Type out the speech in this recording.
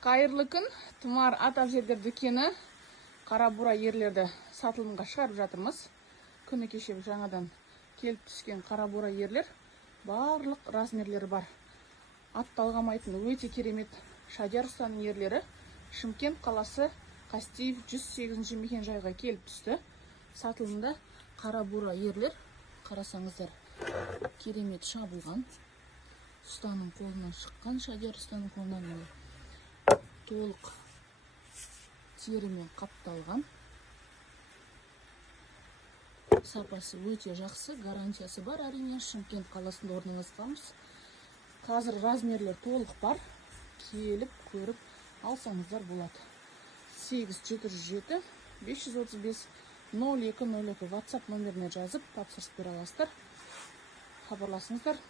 Қайырлы күн, Тұмар Атавзелдер дүкені қара бура ерлерді сатылымға шығарып жатырмыз. Күні кеше жаңадан келіп түскен қара бура ерлер барлық размерлері бар. Ат талғамайтын өте керемет Шадияр ұстаның ерлері Шымкент қаласы Қастеев 108 мекен жайға келіп түсті. Сатылымда қара бура ерлер, қарасаңыздар, керемет шабылған. Ұстаның қолынан шыққан, Шадияр ұстаның қолынан толық терімен қапталған. Сапасы өте жақсы, гарантиясы бар. Әрине, Шымкент қаласында орналасқанбыз. Қазір размерлер толық бар. Келіп, көріп алсаңыздар болады. 8707 535 0202 WhatsApp номеріне жазып тапсырыс бере аласыздар. Хабарласыңыздар.